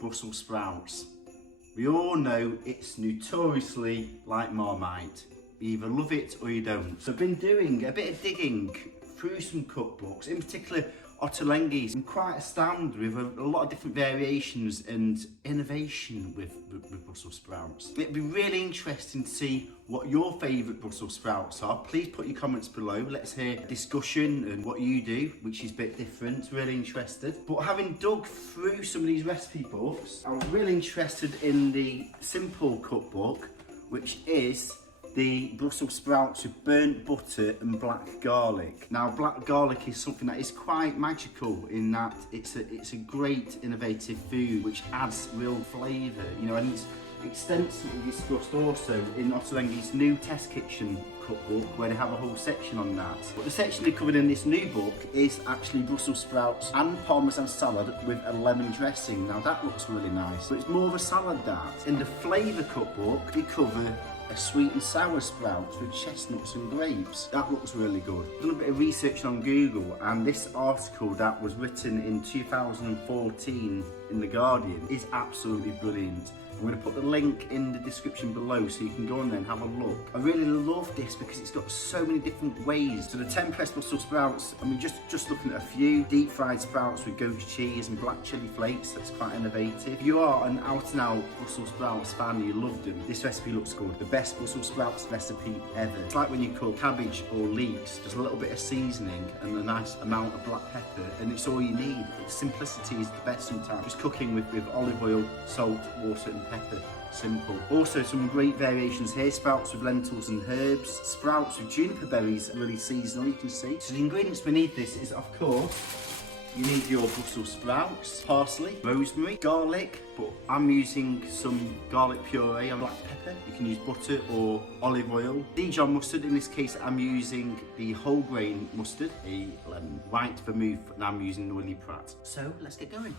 Brussels sprouts. We all know it's notoriously like Marmite. You either love it or you don't. So I've been doing a bit of digging through some cookbooks, in particular Ottolenghi's. I'm quite astounded with a lot of different variations and innovation with Brussels sprouts. It'd be really interesting to see what your favourite Brussels sprouts are. Please put your comments below. Let's hear discussion and what you do, which is a bit different. Really interested. But having dug through some of these recipe books, I was really interested in the simple cookbook, which is the Brussels sprouts with burnt butter and black garlic. Now, black garlic is something that is quite magical in that it's a great innovative food which adds real flavour, you know, and it's extensively discussed also in Ottolenghi's new test kitchen cookbook, where they have a whole section on that. But the section they covered in this new book is actually Brussels sprouts and Parmesan salad with a lemon dressing. Now that looks really nice, but it's more of a salad that. In the flavour cookbook, they cover a sweet and sour sprouts with chestnuts and grapes. That looks really good. I've done a bit of research on Google, and this article that was written in 2014 in The Guardian is absolutely brilliant. I'm going to put the link in the description below so you can go on there and have a look. I really love this because it's got so many different ways. So the 10 pressed Brussels sprouts, I mean, just looking at a few, deep fried sprouts with goat cheese and black chilli flakes, that's quite innovative. If you are an out and out Brussels sprouts fan and you love them, this recipe looks good. The best Brussels sprouts recipe ever. It's like when you cook cabbage or leeks, just a little bit of seasoning and a nice amount of black pepper, and it's all you need. Simplicity is the best sometimes. Just cooking with olive oil, salt, water and pepper. Simple. Also some great variations here. Sprouts with lentils and herbs. Sprouts with juniper berries, really seasonal, you can see. So the ingredients beneath this is, of course, you need your Brussels sprouts, parsley, rosemary, garlic, but I'm using some garlic puree and black pepper. You can use butter or olive oil. Dijon mustard, in this case I'm using the whole grain mustard, a white vermouth, and I'm using the Willy Pratt. So let's get going.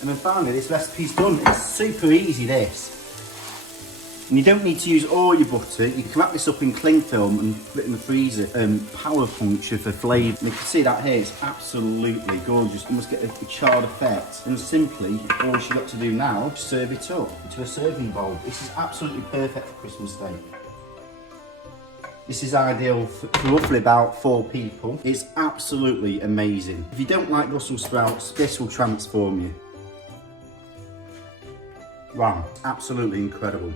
And then finally, this recipe's done. It's super easy, this. And you don't need to use all your butter. You can wrap this up in cling film and put it in the freezer. Power puncture for flavour. And you can see that here, it's absolutely gorgeous. You must get a charred effect. And simply, all you've got to do now is serve it up into a serving bowl. This is absolutely perfect for Christmas Day. This is ideal for roughly about 4 people. It's absolutely amazing. If you don't like Brussels sprouts, this will transform you. Wow, absolutely incredible.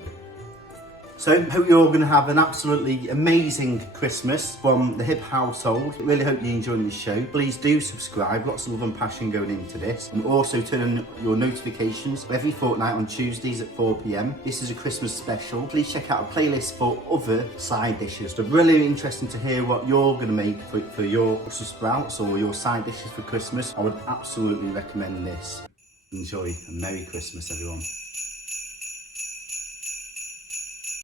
So, hope you're all going to have an absolutely amazing Christmas from the Hip household. Really hope you're enjoying this show. Please do subscribe, lots of love and passion going into this. And also turn on your notifications every fortnight on Tuesdays at 4 p.m. This is a Christmas special. Please check out a playlist for other side dishes. So really interesting to hear what you're going to make for your Brussels sprouts or your side dishes for Christmas. I would absolutely recommend this. Enjoy, and Merry Christmas everyone.